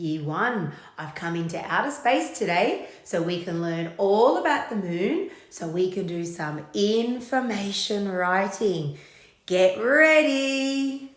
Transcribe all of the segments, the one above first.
Year 1, I've come into outer space today so we can learn all about the moon, so we can do some information writing. Get ready.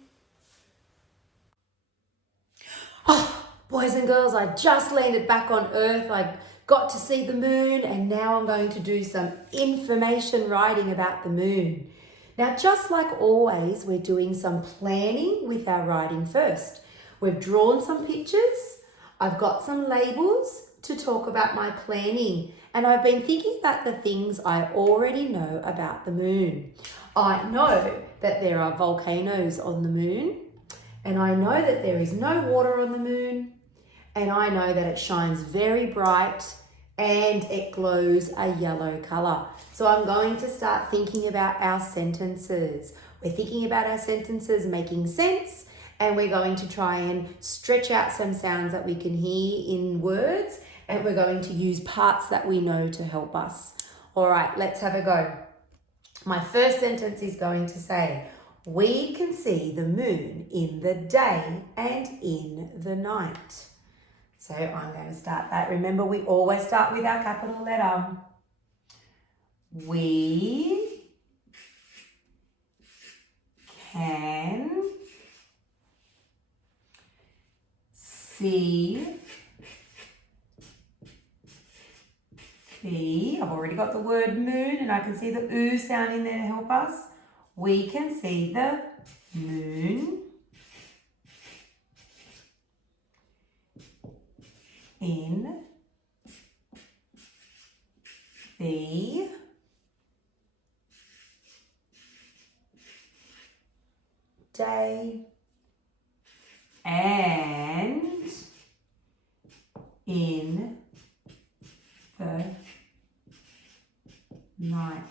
Oh, boys and girls, I just landed back on Earth. I got to see the moon, and now I'm going to do some information writing about the moon. Now, just like always, we're doing some planning with our writing first. We've drawn some pictures. I've got some labels to talk about my planning, and I've been thinking about the things I already know about the moon. I know that there are volcanoes on the moon, and I know that there is no water on the moon, and I know that it shines very bright and it glows a yellow colour. So I'm going to start thinking about our sentences. We're thinking about our sentences making sense, and we're going to try and stretch out some sounds that we can hear in words, and we're going to use parts that we know to help us. All right, let's have a go. My first sentence is going to say, we can see the moon in the day and in the night. So I'm going to start that. Remember, we always start with our capital letter. We can see I've already got the word moon, and I can see the oo sound in there to help us. We can see the moon in the day and in the night.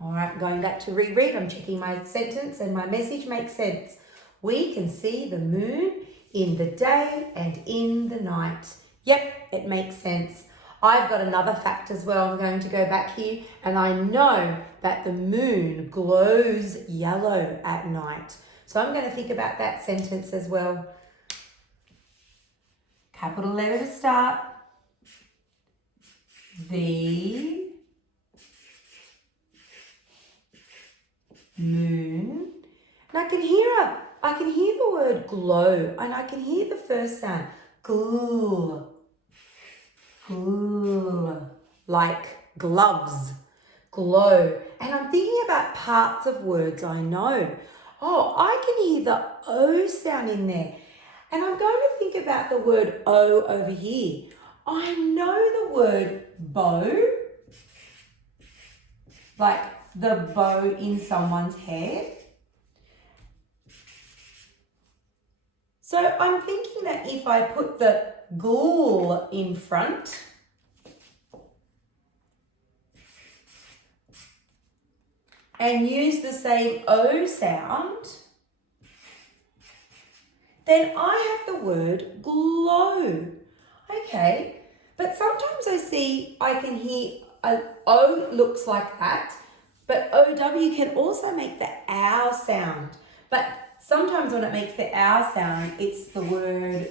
All right, going back to reread, I'm checking my sentence and my message makes sense. We can see the moon in the day and in the night. Yep, it makes sense. I've got another fact as well. I'm going to go back here, and I know that the moon glows yellow at night. So I'm going to think about that sentence as well. Capital letter to start. The moon. And I can hear the word glow, and I can hear the first sound. Gl. Gl. Like gloves. Glow. And I'm thinking about parts of words I know. Oh, I can hear the O sound in there. And I'm going to think about the word O over here. I know the word bow, like the bow in someone's hair. So I'm thinking that if I put the gl in front, and use the same O sound, then I have the word glow. Okay, but sometimes I can hear an O looks like that, but OW can also make the ow sound. But sometimes when it makes the ow sound, it's the word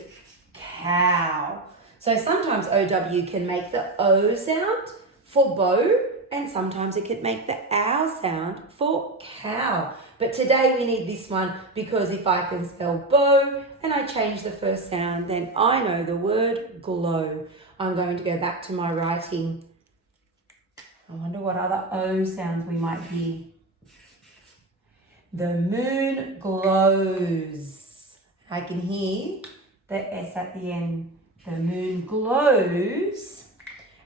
cow. So sometimes OW can make the O sound for bow, and sometimes it can make the ow sound for cow. But today we need this one, because if I can spell bow and I change the first sound, then I know the word glow. I'm going to go back to my writing. I wonder what other O sounds we might hear. The moon glows. I can hear the S at the end. The moon glows.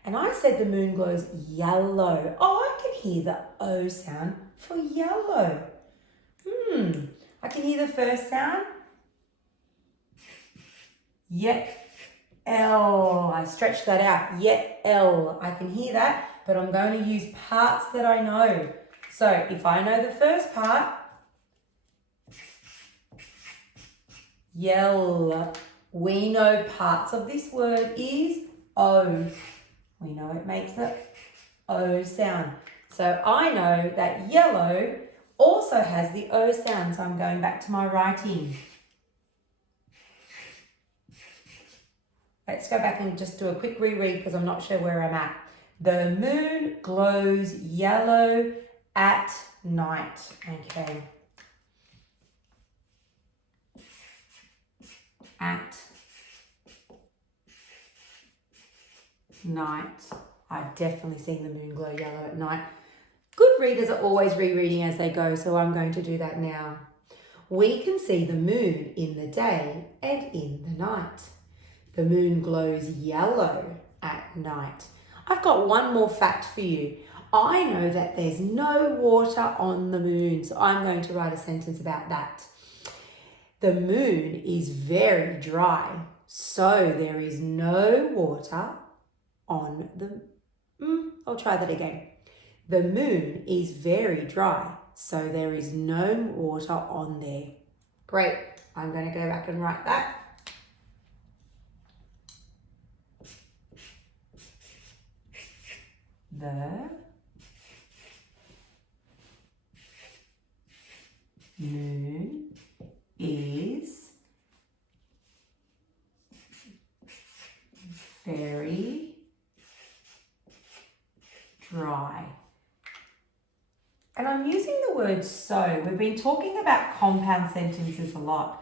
And I said the moon glows yellow. Oh, I can hear the O sound for yellow. I can hear the first sound. Yet L. I stretched that out. Yet L. I can hear that, but I'm going to use parts that I know. So if I know the first part, yell. We know parts of this word is O. We know it makes the O sound. So I know that yellow also has the O sound. So I'm going back to my writing. Let's go back and just do a quick reread because I'm not sure where I'm at. The moon glows yellow at night. Okay. At night. I've definitely seen the moon glow yellow at night. Good readers are always rereading as they go, so I'm going to do that now. We can see the moon in the day and in the night. The moon glows yellow at night. I've got one more fact for you. I know that there's no water on the moon, so I'm going to write a sentence about that. The moon is very dry, so there is no water on the... I'll try that again. The moon is very dry, so there is no water on there. Great. I'm going to go back and write that. The moon is very dry. And I'm using the word so. We've been talking about compound sentences a lot.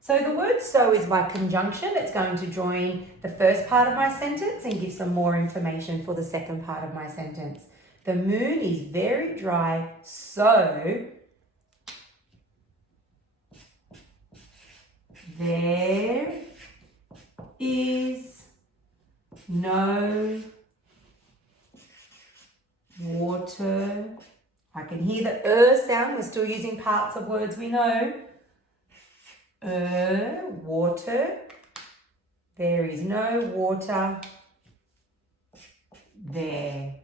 So the word so is by conjunction. It's going to join the first part of my sentence and give some more information for the second part of my sentence. The moon is very dry, so there is no water. I can hear the sound. We're still using parts of words we know. Water. There is no water there.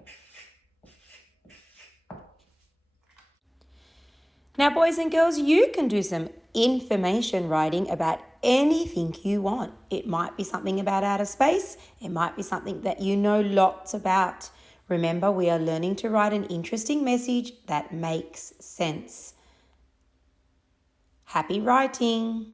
Now, boys and girls, you can do some information writing about anything you want. It might be something about outer space. It might be something that you know lots about. Remember, we are learning to write an interesting message that makes sense. Happy writing!